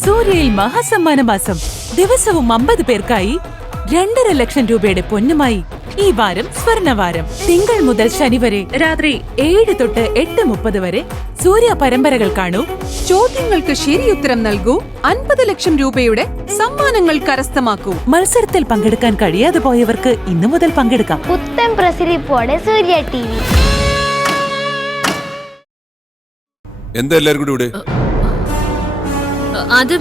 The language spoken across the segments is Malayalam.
സൂര്യയിൽ മഹാസമ്മാന മാസം. ദിവസവും 50 പേർക്കായി 2.5 ലക്ഷം രൂപയുടെ പൊന്നുമായി ഈ വാരം സ്വർണവാരം. തിങ്കൾ മുതൽ ശനി വരെ രാത്രി 7 തൊട്ട് 8:30 വരെ സൂര്യ പരമ്പരകൾ കാണൂ. ചോദ്യങ്ങൾക്ക് ശരിയുത്തരം നൽകൂ. 50 ലക്ഷം രൂപയുടെ സമ്മാനങ്ങൾ കരസ്ഥമാക്കൂ. മത്സരത്തിൽ പങ്കെടുക്കാൻ കഴിയാതെ പോയവർക്ക് ഇന്നു മുതൽ പങ്കെടുക്കാം. പുത്തൻ പ്രസരിപ്പോടെ സൂര്യ TV. എന്താ എല്ലാരും കൂടി ഇവിടെ? അത്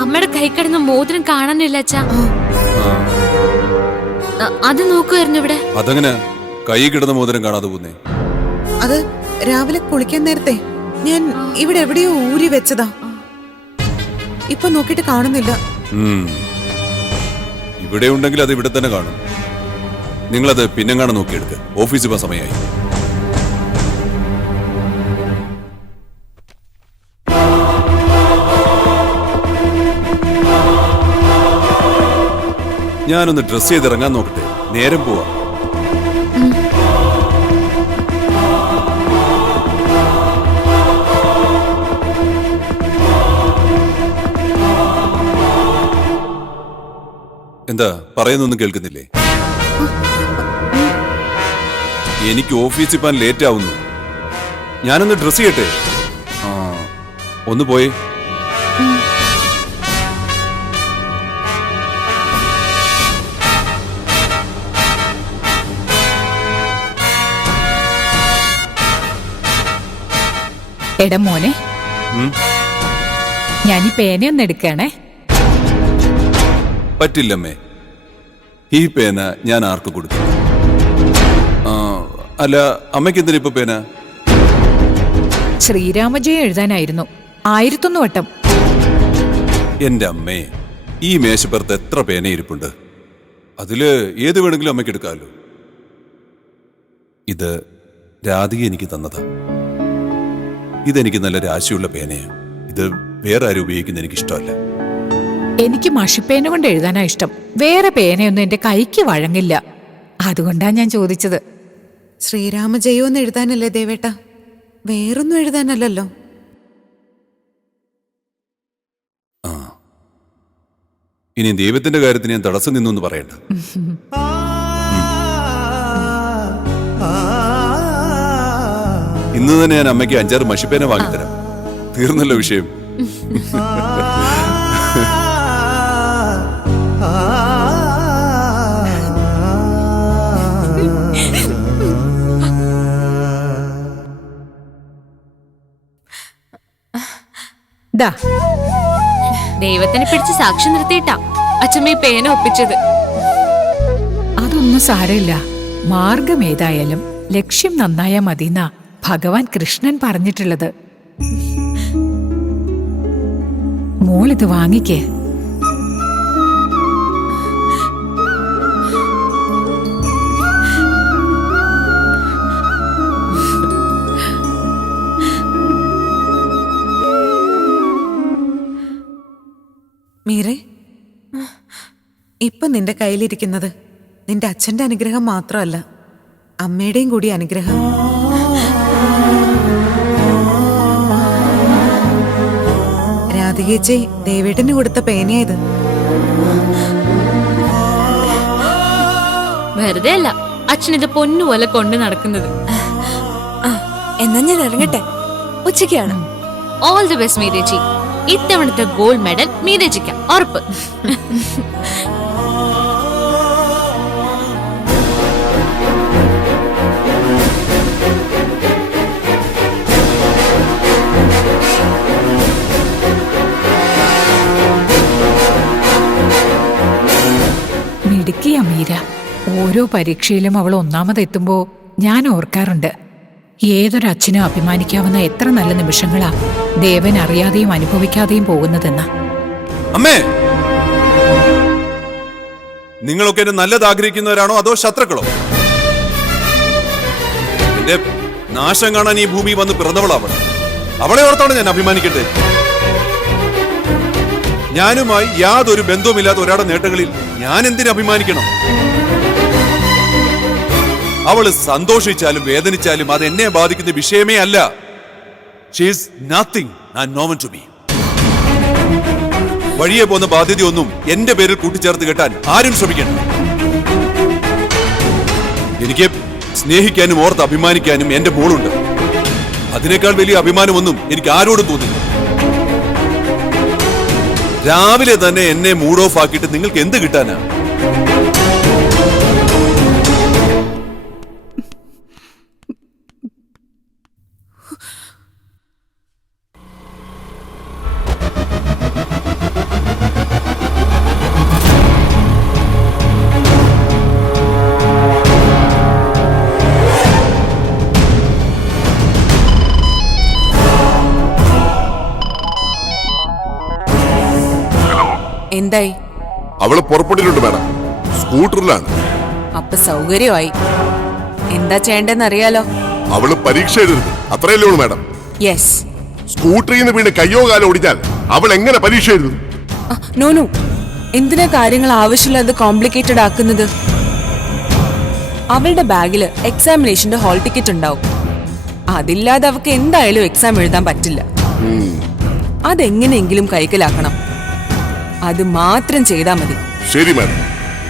അമ്മയുടെ കൈ കിടന്ന മോതിരം കാണാനില്ല അച്ഛാ. അത് നോക്കുമായിരുന്നു ഇവിടെ. അതങ്ങനെ കൈ കിടന്ന മോതിരം കാണാതെ പോന്നേ? അത് രാവിലെ കുളിക്കാൻ നേരത്തെ ഞാൻ ഇവിടെ എവിടെയോ ഊരി വെച്ചതാ. ഇപ്പൊ നോക്കിട്ട് കാണുന്നില്ല. ഇവിടെ ഉണ്ടെങ്കിൽ അത് ഇവിടെ തന്നെ കാണും. നിങ്ങളത് പിന്നെങ്ങാണ് നോക്കിയെടുക്ക്. ഓഫീസിൽ പോകാൻ സമയമായി. ഞാനൊന്ന് ഡ്രസ് ചെയ്ത് ഇറങ്ങാൻ നോക്കട്ടെ. നേരം പോവാ. എന്താ പറയുന്നൊന്നും കേൾക്കുന്നില്ലേ? എനിക്ക് ഓഫീസിൽ പോകാൻ ലേറ്റ് ആവുന്നു. ഞാനൊന്ന് ഡ്രസ് ചെയ്യട്ടെ. ഒന്ന് പോയേ. എടാ മോനെ, ഞാനീ പേനയൊന്നും എടുക്കണേ. പറ്റില്ലമ്മേ, ഈ പേന ഞാൻ ആർക്ക് കൊടുക്കും? അല്ല, അമ്മയ്ക്ക് എന്തിനാ ഇപ്പൊ പേന? ശ്രീരാമജയം എഴുതാനായിരുന്നു 1001 വട്ടം. എന്റെ അമ്മേ, ഈ മേശപ്പുറത്ത് എത്ര പേന ഇരിപ്പുണ്ട്. അതില് ഏത് വേണമെങ്കിലും അമ്മയ്ക്ക് എടുക്കാമല്ലോ. ഇത് രാധിക എനിക്ക് തന്നതാ. ഇതെനിക്ക് നല്ല രാശിയുള്ള പേനയാണ്. ഇത് വേറെ ആരും ഉപയോഗിക്കുന്ന എനിക്ക് ഇഷ്ടമല്ല. എനിക്ക് മഷിപ്പേന കൊണ്ട് എഴുതാനാ ഇഷ്ടം. വേറെ പേനയൊന്നും എന്റെ കൈക്ക് വഴങ്ങില്ല. അതുകൊണ്ടാ ഞാൻ ചോദിച്ചത്. ശ്രീരാമജയോന്ന് എഴുതാനല്ലേ ദേവേട്ട, വേറൊന്നും എഴുതാനല്ലല്ലോ. ഇനി ദൈവത്തിന്റെ കാര്യത്തിന് ഞാൻ തടസ്സം നിന്നു പറയണ്ട. ഇന്ന് തന്നെ ഞാൻ അമ്മയ്ക്ക് 5-6 മഷിപ്പേന വാങ്ങിത്തരാം. തീർന്നല്ലോ വിഷയം. ദൈവത്തിനെ പിടിച്ച് സാക്ഷി നിർത്തിയിട്ടാ അച്ഛമ്മ ഈ പേന ഒപ്പിച്ചത്. അതൊന്നും സാരമില്ല. മാർഗം ഏതായാലും ലക്ഷ്യം നന്നായ മതിന്നാ ഭഗവാൻ കൃഷ്ണൻ പറഞ്ഞിട്ടുള്ളത്. മോളിത് വാങ്ങിക്കേ. മീരെ, ഇപ്പൊ നിന്റെ കയ്യിലിരിക്കുന്നത് നിന്റെ അച്ഛന്റെ അനുഗ്രഹം മാത്രമല്ല, അമ്മയുടെയും കൂടി അനുഗ്രഹം. രാധികേച്ചി ദേവേട്ടന് കൊടുത്ത പേനയായത്. വെറുതെ അല്ല അച്ഛനിത് പൊന്നുപോലെ കൊണ്ട് നടക്കുന്നത്. എന്നാ ഞാൻ ഇറങ്ങട്ടെ, ഉച്ചയ്ക്കാണ്. ഓൾ ദി ബെസ്റ്റ് മീരേച്ചി. ഇത്തവണത്തെ ഗോൾഡ് മെഡൽ മീരേച്ചിക്കാം, ഉറപ്പ്. മിടുക്കിയ മീര. ഓരോ പരീക്ഷയിലും അവൾ ഒന്നാമതെത്തുമ്പോ ഞാൻ ഓർക്കാറുണ്ട്, ഏതൊരച്ഛനും അഭിമാനിക്കാവുന്ന എത്ര നല്ല നിമിഷങ്ങളാ ദേവൻ അറിയാതെയും അനുഭവിക്കാതെയും പോകുന്നതെന്ന. അമ്മേ, നിങ്ങളൊക്കെ എന്നെ നല്ലത് ആഗ്രഹിക്കുന്നവരാണോ അതോ ശത്രുക്കളോ? എന്റെ നാശം കാണാൻ ഈ ഭൂമി വന്ന് പിറന്നവളാവണം. അവളെ ഓർത്താണ് ഞാൻ അഭിമാനിക്കട്ടെ. ഞാനുമായി യാതൊരു ബന്ധവുമില്ലാത്ത ഒരാളുടെ നേട്ടങ്ങളിൽ ഞാൻ എന്തിനു അഭിമാനിക്കണം? അവള് സന്തോഷിച്ചാലും വേദനിച്ചാലും അത് എന്നെ ബാധിക്കുന്ന വിഷയമേ അല്ല. She is nothing and no one to me. വഴിയെ പോകുന്ന ബാധ്യതയൊന്നും എന്റെ പേരിൽ കൂട്ടിച്ചേർത്ത് കെട്ടാൻ ആരും ശ്രമിക്കണം. എനിക്ക് സ്നേഹിക്കാനും ഓർത്ത് അഭിമാനിക്കാനും എന്റെ മോളുണ്ട്. അതിനേക്കാൾ വലിയ അഭിമാനമൊന്നും എനിക്ക് ആരോടും തോന്നില്ല. രാവിലെ തന്നെ എന്നെ മൂഡ് ഓഫ് ആക്കിയിട്ട് നിങ്ങൾക്ക് എന്ത് കിട്ടാനാ? എന്തായി? അവള് പുറപ്പെട്ടിട്ടുണ്ട് മാഡം. സ്കൂട്ടറിലാണ്. അപ്പൊ സൗകര്യമായി. എന്താ ചെയ്യേണ്ടെന്ന് അറിയാലോ. അവള് പരീക്ഷ എഴുതരുത്, അത്രയല്ലേ ഉള്ളൂ മാഡം. യെസ്. സ്കൂട്ടറിൽ നിന്ന് വീണ് കയ്യോ കാലോ ഓടിച്ചാൽ അവൾ എങ്ങനെ പരീക്ഷ എഴുതും? നോനു, എന്തിനാ കാര്യങ്ങൾ ആവശ്യമില്ലാതെ കോംപ്ലിക്കേറ്റഡ് ആക്കുന്നത്? അവളുടെ ബാഗില് എക്സാമിനേഷന്റെ ഹാൾ ടിക്കറ്റ് ഉണ്ടാവും. അതില്ലാതെ അവൾക്ക് എന്തായാലും എക്സാം എഴുതാൻ പറ്റില്ല. അതെങ്ങനെയെങ്കിലും കൈക്കലാക്കണം. അത് മാത്രം ചെയ്താൽ മതി. ശരി മാഡം.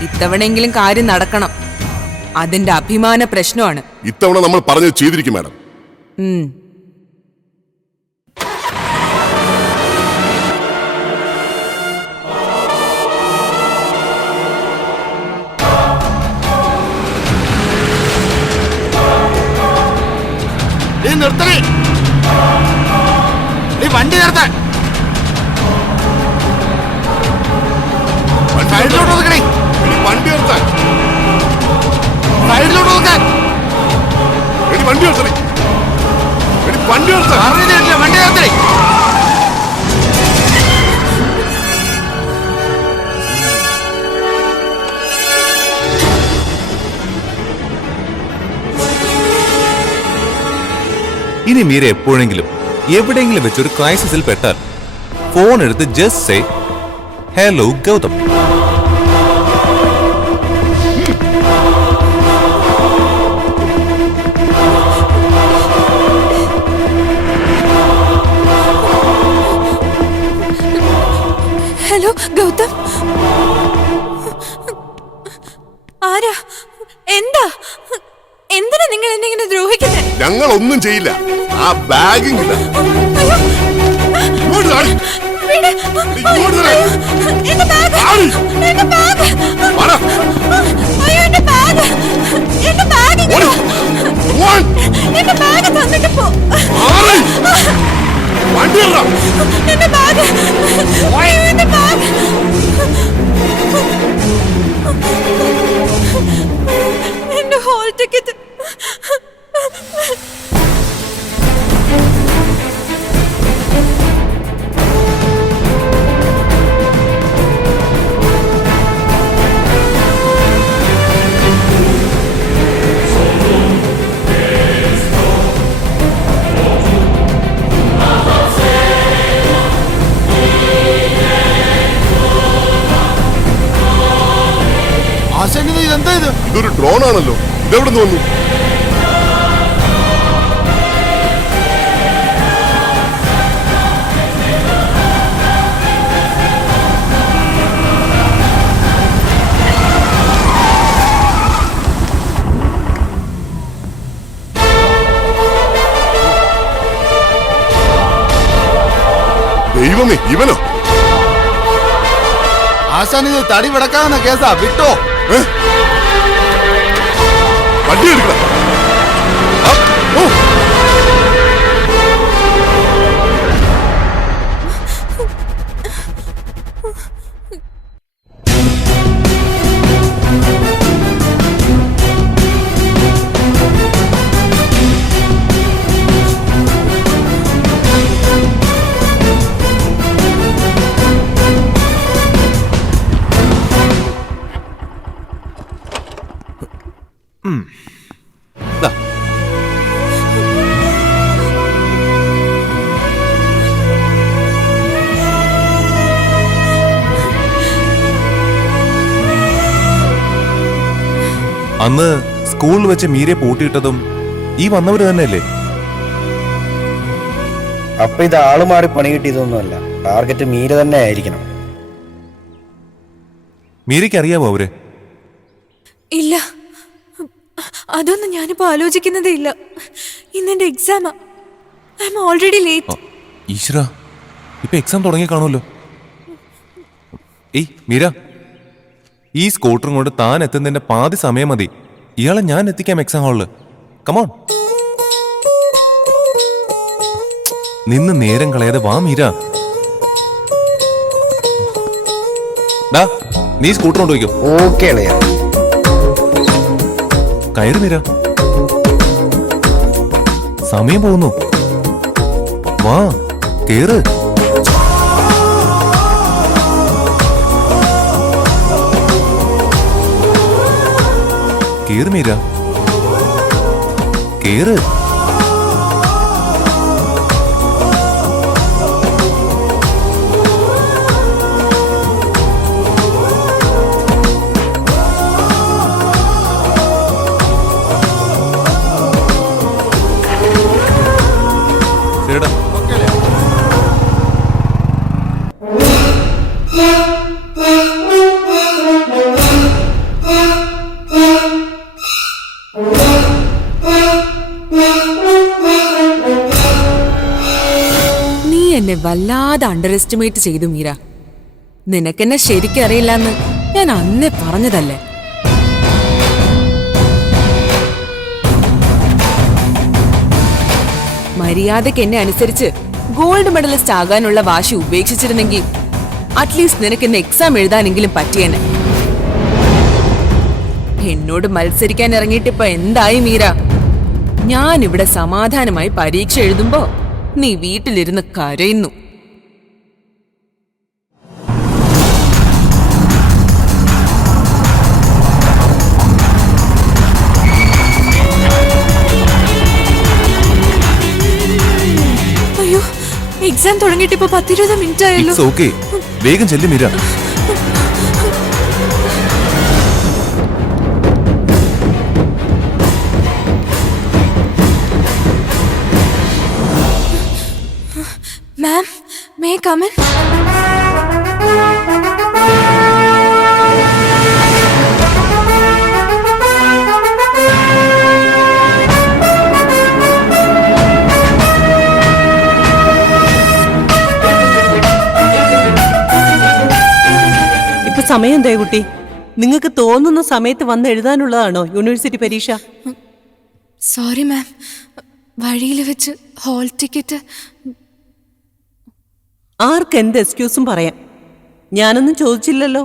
ഇത്തവണയെങ്കിലും കാര്യം നടക്കണം. അതിന്റെ അഭിമാന പ്രശ്നമാണ്. ഇത്തവണ നമ്മൾ പറഞ്ഞത് ചെയ്തിരിക്കും മാഡം. നിർത്തണേ, വണ്ടി നിർത്താൻ. സൈഡിലോട്ട് ഒതുക്കണേ, വണ്ടി നിർത്താൻ. സൈഡിലോട്ട് ഒതുക്കാൻ. വണ്ടി നിർത്തണേ, വണ്ടി നിർത്താൻ. അറിഞ്ഞില്ല, വണ്ടി നിർത്തണേ. ഇനി മീര എപ്പോഴെങ്കിലും എവിടെയെങ്കിലും വെച്ചൊരു ക്രൈസിസിൽ പെട്ടാൽ ഫോൺ എടുത്ത് just say hello Gautam. Hello Gautam. ആരാ? എന്താ? എന്തിനാ നിങ്ങൾ എന്നെ ഇങ്ങനെ ദ്രോഹിക്കുന്നത്? ഞങ്ങൾ ഒന്നും ചെയ്യില്ല. ആ ബാഗിങ് ഇല്ല. എന്റെ ഹോൾ ടിക്കറ്റ്. ഇതെന്താ ഇത്? ഇതൊരു ഡ്രോൺ ആണല്ലോ. ഇതെവിടെ നിന്ന് വന്നു? ദൈവമേ, ഇവനോ? ആശാൻ ഇത് തടി വിടക്കാവുന്ന കേസാ. വിട്ടോ? വണ്ടി എടുക്കണം. അന്ന് സ്കൂളിൽ വെച്ച് മീരയെ പൂട്ടിയിട്ടതും ഈ വന്നവര് തന്നെയല്ലേ? അപ്പൊ ഇത് ആള് മാറി പണി കിട്ടിയതൊന്നുമല്ല. ടാർഗറ്റ് മീര തന്നെ ആയിരിക്കണം. മീരയ്ക്ക് അറിയാവോ അവരെ? ഇല്ല, അതൊന്നും ഞാനിപ്പോ ആലോചിക്കുന്നതേ ഇല്ല. ഇന്നെന്റെ എക്സാമാ. I am already late. ഈശ്വര, ഇപ്പൊ എക്സാം തുടങ്ങി കാണുമല്ലോ. ഏയ് മീര, ഈ സ്കൂട്ടറും കൊണ്ട് താൻ എത്തുന്നതിന്റെ പാതി സമയം മതി. ഇയാളെ ഞാൻ എത്തിക്കാം എക്സാം ഹാളില്. കമോൺ, നിന്ന് നേരം കളയാതെ വാ മീര. ഡാ, നീ സ്കൂട്ടർ കൊണ്ടുപോയിക്കോ. ഓക്കേ കയറി മീര, സമയം പോകുന്നു. വാ കേറ്. കേറ് മീര, കേറ്. ശരിടാ. നീ എന്നെ വല്ലാതെ അണ്ടർ എസ്റ്റിമേറ്റ് ചെയ്തു മീര. നിനക്കെന്നെ ശരിക്കും അറിയില്ലെന്ന് ഞാൻ അന്നേ പറഞ്ഞതല്ലേ. മര്യാദക്ക് എന്നെ അനുസരിച്ച് ഗോൾഡ് മെഡലിസ്റ്റ് ആകാനുള്ള വാശി ഉപേക്ഷിച്ചിരുന്നെങ്കിൽ അറ്റ്ലീസ്റ്റ് നിനക്ക് ഇന്ന് എക്സാം എഴുതാനെങ്കിലും പറ്റിയേനെ. എന്നോട് മത്സരിക്കാൻ ഇറങ്ങിയിട്ട് ഇപ്പൊ എന്തായി മീര? ഞാൻ ഇവിടെ സമാധാനമായി പരീക്ഷ എഴുതുമ്പോ നീ വീട്ടിലിരുന്ന് കരയുന്നു. അയ്യോ, എക്സാം തുടങ്ങിയിട്ട് ഇപ്പൊ 10-20 മിനിറ്റ് ആയല്ലോ. ഇറ്റ്സ് ഓക്കേ, വേഗം ചെല്ലു മീര. മാം, മേ ഐ കം ഇൻ? ഇപ്പൊ സമയം എന്തായി കുട്ടി? നിങ്ങൾക്ക് തോന്നുന്ന സമയത്ത് വന്ന് എഴുതാനുള്ളതാണോ യൂണിവേഴ്സിറ്റി പരീക്ഷ? സോറി മാം, വഴിയിൽ വെച്ച് ഹോൾ ടിക്കറ്റ്. ആർക്ക് എന്ത് എക്സ്ക്യൂസും പറയാം. ഞാനൊന്നും ചോദിച്ചില്ലല്ലോ.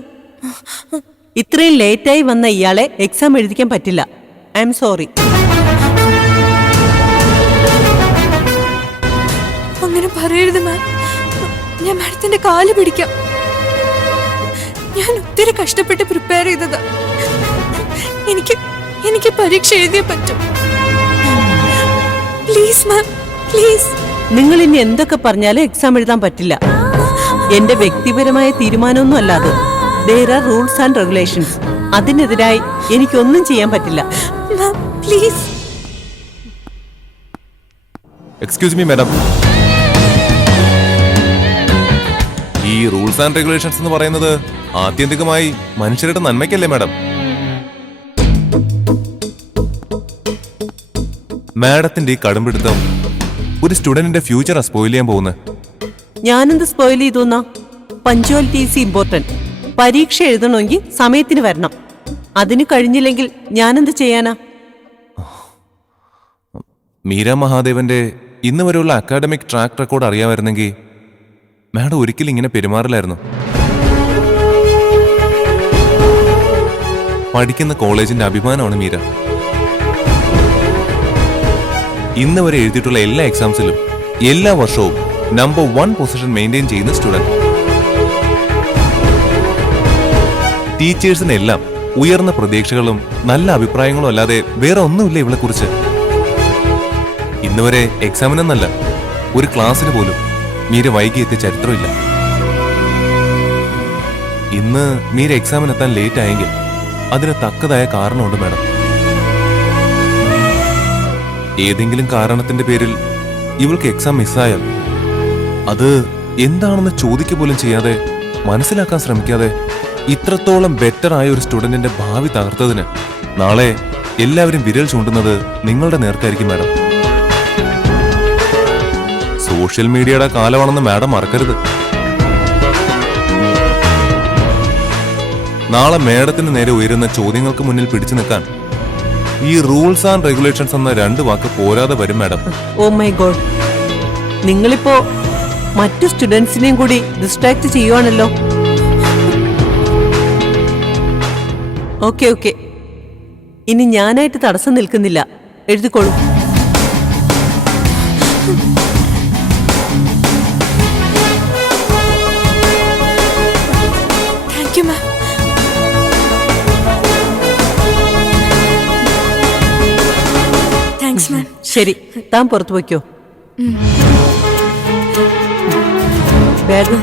ഇത്രയും ലേറ്റായി വന്ന ഇയാളെ എക്സാം എഴുതിക്കാൻ പറ്റില്ല. I am sorry. അങ്ങനെ പറയരുത് മാം. ഞാൻ മാഡത്തിന്റെ കാല് പിടിക്കാം. ഞാൻ ഒത്തിരി കഷ്ടപ്പെട്ട് പ്രിപ്പയർ ചെയ്തതാ. എനിക്ക് പരീക്ഷ എഴുതിയേ പറ്റും. Please ma'am, please. നിങ്ങൾ ഇനി എന്തൊക്കെ പറഞ്ഞാലും എക്സാം എഴുതാൻ പറ്റില്ല. എന്റെ വ്യക്തിപരമായ തീരുമാനമൊന്നും അല്ലാതെ there are rules and regulations. അതിനെതിരായി എനിക്കൊന്നും ചെയ്യാൻ പറ്റില്ല. മാം, പ്ലീസ്. എക്സ്ക്യൂസ് മീ മാഡം, ഈ റൂൾസ് ആൻഡ് റെഗുലേഷൻസ് എന്ന് പറയുന്നത് ആത്യന്തികമായി മനുഷ്യരുടെ നന്മയ്ക്കല്ലേ മാഡം? മാഡത്തിന്റെ ഈ കടുംപിടുത്തം ഒരു സ്റ്റുഡന്റിന്റെ ഫ്യൂച്ചറാ സ്പോയിൽ ചെയ്യാൻ പോകുന്നത്. ഞാനെന്ത് സ്പോയിൽ ചെയ്തുന്നാ? Punctuality is important. പരീക്ഷ എഴുതണമെങ്കിൽ സമയത്തിന് വരണം. അതിന് കഴിഞ്ഞില്ലെങ്കിൽ ഞാനെന്ത് ചെയ്യാനാ? മീര മഹാദേവന്റെ ഇന്ന് വരെയുള്ള അക്കാഡമിക് ട്രാക്ക് റെക്കോർഡ് അറിയാമായിരുന്നെങ്കിൽ മാഡം ഒരിക്കലും ഇങ്ങനെ പെരുമാറില്ലായിരുന്നു. പഠിക്കുന്ന കോളേജിന്റെ അഭിമാനമാണ് മീര. ഇന്ന് വരെ എഴുതിയിട്ടുള്ള എല്ലാ എക്സാംസിലും എല്ലാ വർഷവും നമ്പർ 1 പൊസിഷൻ മെയിൻറ്റെയിൻ ചെയ്യുന്ന സ്റ്റുഡന്റ്. ടീച്ചേഴ്സിനെല്ലാം ഉയർന്ന പ്രതീക്ഷകളും നല്ല അഭിപ്രായങ്ങളും അല്ലാതെ വേറെ ഒന്നുമില്ല ഇവളെ കുറിച്ച്. ഇന്ന് വരെ എക്സാമിനെന്നല്ല, ഒരു ക്ലാസ്സിന് പോലും മീര വൈകി എത്തിയ ചരിത്രമില്ല. ഇന്ന് മീര എക്സാമിനെത്താൻ ലേറ്റ് ആയെങ്കിൽ അതിന് തക്കതായ കാരണമുണ്ട് മാഡം. ഏതെങ്കിലും കാരണത്തിന്റെ പേരിൽ ഇവൾക്ക് എക്സാം മിസ്സായാൽ അത് എന്താണെന്ന് ചോദിക്കുക പോലും ചെയ്യാതെ മനസ്സിലാക്കാൻ ശ്രമിക്കാതെ ഇത്രത്തോളം ബെറ്റർ ആയ ഒരു സ്റ്റുഡന്റിന്റെ ഭാവി തകർത്തതിന് നാളെ എല്ലാവരും വിരൽ ചൂണ്ടുന്നത് നിങ്ങളുടെ നേർക്കായിരിക്കും മാഡം. സോഷ്യൽ മീഡിയയുടെ കാലമാണെന്ന് മാഡം മറക്കരുത്. നാളെ മാഡത്തിന് നേരെ ഉയരുന്ന ചോദ്യങ്ങൾക്ക് മുന്നിൽ പിടിച്ചു നിൽക്കാൻ ഈ റൂൾസ് ആൻഡ് റെഗുലേഷൻസ് എന്ന 2 വാക്ക് പോരാതെ വരും മാഡം. ഓ മൈ ഗോഡ്, നിങ്ങളിപ്പോ മറ്റു സ്റ്റുഡൻസിനെയും കൂടി ഡിസ്ട്രാക്ട് ചെയ്യുവാണല്ലോ. ഓക്കെ ഓക്കെ, ഇനി ഞാനായിട്ട് തടസ്സം നിൽക്കുന്നില്ല. എഴുതിക്കോളൂ. Thank you ma'am. Thanks ma'am. ശരി, താൻ പുറത്തു വയ്ക്കോ. ബാഗ്.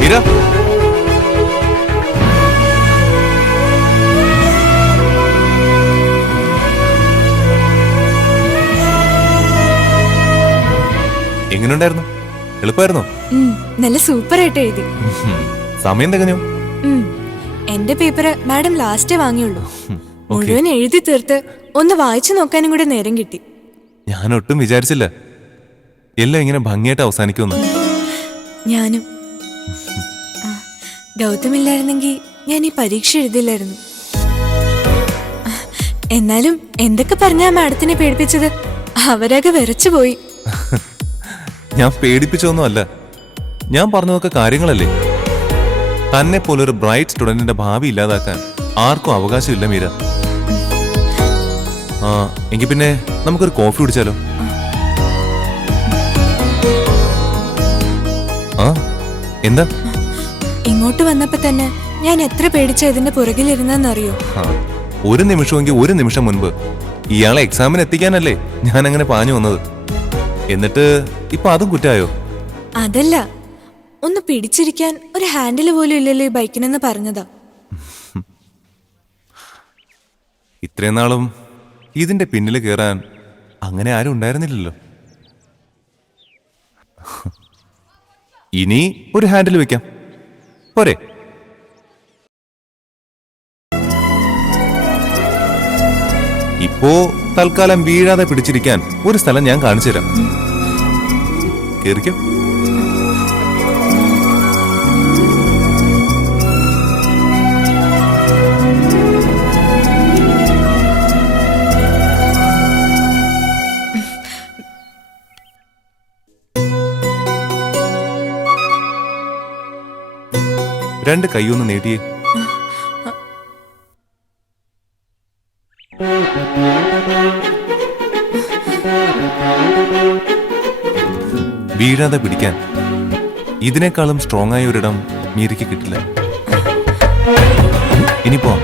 മീര, എങ്ങനെയുണ്ടായിരുന്നു? എളുപ്പമായിരുന്നോ? നല്ല സൂപ്പർ ആയിട്ട് എഴുതി. സമയം തികഞ്ഞോ? എന്റെ പേപ്പർ മാഡം ലാസ്റ്റേ വാങ്ങിയുള്ളൂ. മുഴുവൻ എഴുതി തീർത്ത് ഒന്ന് വായിച്ചു നോക്കാനും കൂടെ നേരം കിട്ടി. ഞാൻ ഒട്ടും വിചാരിച്ചില്ല എല്ലാം ഇങ്ങനെ ഭംഗിയായിട്ട് അവസാനിക്കുമെന്ന്. ഞാനും. ഗൗതമില്ലായിരുന്നെങ്കിൽ ഞാൻ ഈ പരീക്ഷ എഴുതില്ലായിരുന്നു. എന്നാലും എന്തൊക്കെ പറഞ്ഞാ മാഡത്തിനെ പേടിപ്പിച്ചത്? അവരൊക്കെ വിറച്ചുപോയി. ഞാൻ പേടിപ്പിച്ചൊന്നും അല്ല, ഞാൻ പറഞ്ഞതൊക്കെ കാര്യങ്ങളല്ലേ. തന്നെ പോലൊരു ബ്രൈറ്റ് സ്റ്റുഡന്റിന്റെ ഭാവി ഇല്ലാതാക്കാൻ ആർക്കും അവകാശമില്ല മീര. ആ എങ്കിൽ പിന്നെ നമുക്കൊരു കോഫി കുടിച്ചാലോ? ആ എന്താ? ഇങ്ങോട്ട് വന്നപ്പോ തന്നെ ഞാൻ എത്ര പേടിച്ച ഇതിന്റെ പുറകിലിരുന്നെന്നറിയോ? ഒരു നിമിഷമെങ്കിൽ ഒരു നിമിഷം മുൻപ് ഇയാളെ എക്സാമിന് എത്തിക്കാനല്ലേ ഞാൻ അങ്ങനെ പാഞ്ഞു വന്നത്. എന്നിട്ട് ഇപ്പൊ അതും കുറ്റായോ? അതല്ല, ഒന്ന് പിടിച്ചിരിക്കാൻ ഒരു ഹാൻഡിൽ പോലും ഇല്ലല്ലോ ഈ ബൈക്കിനെന്ന് പറഞ്ഞതാ. ഇത്രയും നാളും ഇതിന്റെ പിന്നിൽ കയറാൻ അങ്ങനെ ആരും ഉണ്ടായിരുന്നില്ലല്ലോ. ഇനി ഒരു ഹാൻഡിൽ വെക്കാം പോരെ? ഇപ്പോ തൽക്കാലം വീഴാതെ പിടിച്ചിരിക്കാൻ ഒരു സ്ഥലം ഞാൻ കാണിച്ചു തരാം. കേറിക്കോ. രണ്ട് കൈയൊന്ന് നീട്ടിയേ. വീഴാതെ പിടിക്കാൻ ഇതിനേക്കാളും സ്ട്രോങ് ആയ ഒരിടം മീരയ്ക്ക് കിട്ടില്ല. ഇനിയിപ്പോ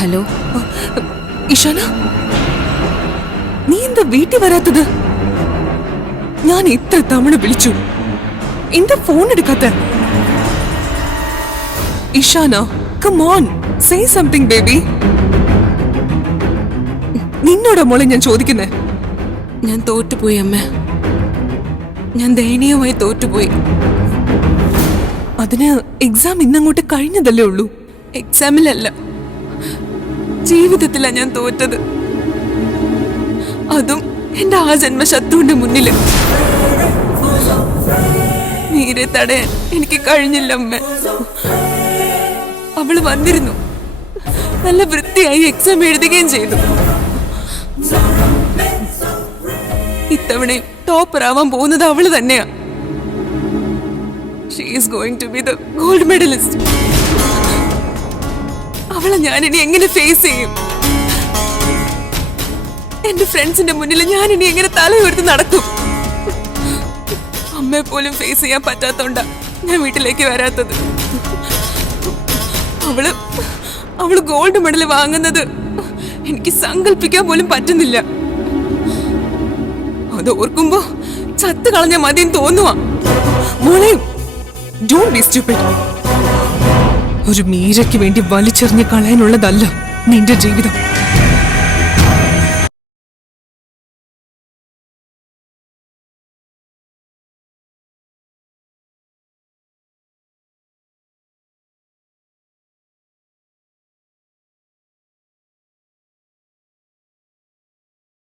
ഹലോ ഇഷാന, നീ എന്താ വീട്ടിൽ വരാത്തത്? ഞാൻ ഇത്ര തവണ വിളിച്ചു, എന്താ ഫോൺ എടുക്കാത്ത? Ishana, come on, say something baby. നിന്നോടാ മോളെ ഞാൻ ചോദിക്കുന്നേ. ഞാൻ തോറ്റുപോയി അമ്മ, ഞാൻ ദയനീയമായി തോറ്റുപോയി. അതിന് എക്സാം ഇന്നങ്ങോട്ട് കഴിഞ്ഞതല്ലേ ഉള്ളൂ. എക്സാമിലല്ല, ജീവിതത്തിലാ ഞാൻ തോറ്റത്. അതും എന്റെ ആ ജന്മശത്രുവിന്റെ മുന്നില്. മീരെ തടയാൻ എനിക്ക് കഴിഞ്ഞില്ല അമ്മ. അവള് വന്നിരുന്നു, നല്ല വൃത്തിയായി എക്സാം എഴുതുകയും ചെയ്തു. ഇത്തവണയും ടോപ്പർ ആവാൻ പോകുന്നത് അവള് തന്നെയാ. She is going to be the gold medalist. അവളെ ഞാനിനി എങ്ങനെ ഫേസ് ചെയ്യും? എന്റെ ഫ്രണ്ട്സിന്റെ മുന്നിൽ ഞാനിനി എങ്ങനെ തല ഉയർത്തി നടക്കും? അമ്മയെ പോലും ഫേസ് ചെയ്യാൻ പറ്റാത്തോണ്ടാ ഞാൻ വീട്ടിലേക്ക് വരാത്തത്. അവള് ഗോൾഡ് മെഡൽ വാങ്ങുന്നത് എനിക്ക് സങ്കല്പിക്കാൻ പോലും പറ്റുന്നില്ല. അത് ഓർക്കുമ്പോ ചത്ത് കളഞ്ഞ മതിയെന്ന് തോന്നുവാ. മോളെ, ഡോണ്ട് ബി സ്റ്റുപ്പിഡ്. ഒരു മീരയ്ക്ക് വേണ്ടി വലിച്ചെറിഞ്ഞ് കളയാനുള്ളതല്ല നിന്റെ ജീവിതം.